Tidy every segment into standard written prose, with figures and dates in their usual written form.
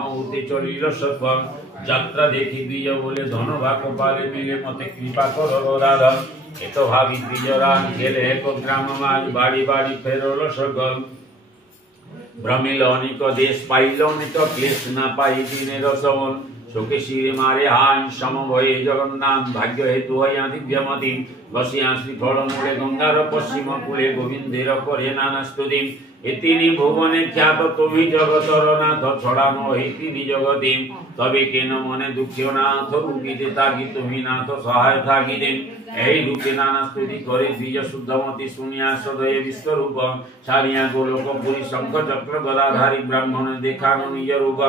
হতে চলিল সফল যাত্রা দেখি দ্বিজ বলে ধনভা কপালে মিলে মতে কৃপা করো রাধা। এত ভাবি দ্বিজরান গেলে এক গ্রাম মাঝ বাড়ি বাড়ি ফেরল সকল। ভ্রমিল অনেক দেশ পাইল অনেক ক্লেশ না পাই দিনের শ্রবণ। শোকে শিরে মারে হান সমভয়ে জগন্নাথ ভাগ্য হেতু হইয়া দিব্যমতি। বসিয়া শ্রীফল মূলে গঙ্গার পশ্চিম কূলে গোবিন্দের করে নানা স্তুতি। এ তিনি ভুবনে খ্যাত তুমি জগতর নাথ ছড়ানো এই তিনি জগতে। তবে কেন মনে দুঃখিও নাথ রূপিতে থাকি তুমি নাথ সহায় থাকিতে। এই রূপে নানা স্তুতি করে দ্বিজ শুদ্ধমতি শুনিয়া সদয়ে বিশ্বরূপ। সারিয়া গোলক পুরী শঙ্খ চক্র গদাধারী ব্রাহ্মণ দেখানো নিজ রূপ।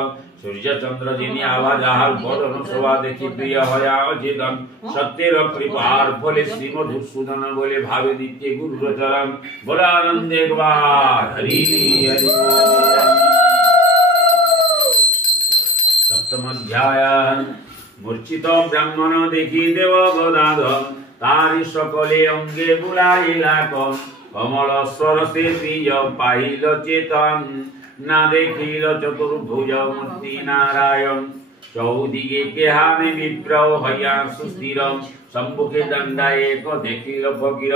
সূর্য চন্দ্র যিনি আভা যাহার বদন শোভা দেখি প্রিয় হয়া অচেতন। সত্যের কৃপার ফলে শ্রী মধুসূদন বলে ভাবে দিতে গুরুর চরণ। বলা আনন্দে একবার হরি হরি। সপ্তম অধ্যায়। মূর্ছিত ব্রাহ্মণ দেখি দেব গদাধর। তারি সকলে অঙ্গে বুলাইলা কম। কমল সরসে দ্বিজ পাইল চেতন। না দেখিল চতুর্ভুজ মূর্তি নারায়ণ। চৌদিকে কেহামে বিপ্র হইয়া সুস্থির। সম্মুখে দণ্ডা এক দেখিল ফকির।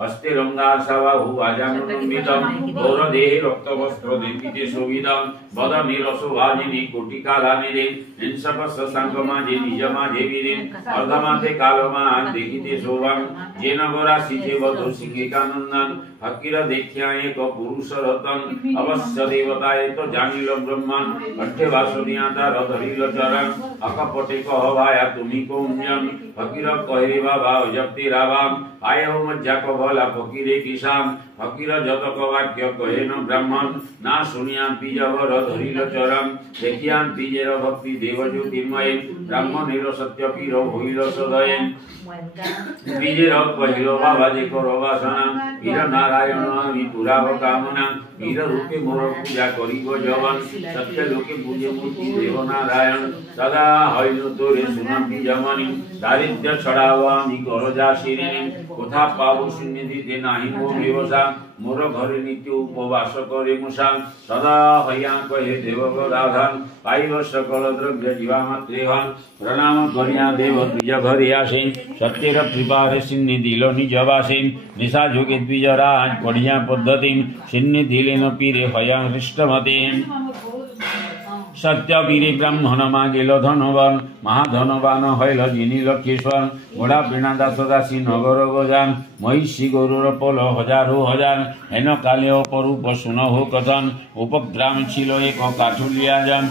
হস্তে রঙ্গা সবাহু আজানুন্বিত। গৌর দেহে রক্ত বস্ত্র দেখিতে শোভিত। বদনে রসভাজিনী কোটিকা ধানে। হিংসক শশাঙ্ক মাঝে নিজ মাঝে বীরে। অর্ধমাথে কালো মান দেখিতে শোভন। যে নগর আসিছে বধূ সিংহে কানন্দন। ফকির দেখিয়া এক পুরুষ রতন। অবশ্য দেবতা এত জানিল ব্রহ্মণ। কণ্ঠে বাসনিয়া তার ধরিল চরণ। অকপটে কহ ভায়া তুমি কৌঞ্জন। ফকির কহে বাবা জপ্তি রাবাম। আয় মজ্জা কবলা ফকিরে কিষাম। ফকির যতক বাক্য কহেন ব্রাহ্মণ। না শুনিয়া দ্বিজবর ধরিল চরণ। দেখিয়া দ্বিজের ভক্তি দেব জ্যোতির্ময়ে। ব্রাহ্মণের সত্য পীর হইল সদয়ে। দ্বিজের কহিল বাবা যে কর বাসনা। বীর নারায়ণ আমি পুরাব কামনা। বীর রূপে মোর পূজা করিব জবন। সত্য লোকে পূজে মূর্তি দেব নারায়ণ। সদা হইল তোরে শুনাবি জমনি। দারিদ্র ছড়াও আমি কর যা শিরিনি। কোথা পাবো শূন্যদিতে নাহি মো ব্যবসা। মোর ঘরে নিত্য উপবাস করে মূষা। সদা হইয়া কহে দেব গদাধর। পাইব সকল দ্রব্য জীবা মাত্রে হন। প্রণাম করিয়া দেব দ্বিজ ঘরে আসেন। সত্যের কৃপারে সিন্নি দিল নিজ বাসে। নিশা যোগে দ্বিজরাজ পড়িয়া পদ্ধতি। সিন্নি দিলেন পীরে হইয়া হৃষ্টমতে। সত্য বীরে ব্রাহ্মণ মাগিল ধনবন। মহাধনবান হইল যিনি লক্ষেশ্বর। ঘোড়া বীণা দাস দাসী নগর গজান। মহিষী গরুর পল হাজারো হাজার। হেন কালে অপরূপ শুনহু কথন। উপগ্রাম ছিল এক কাঠুলিয়া জন।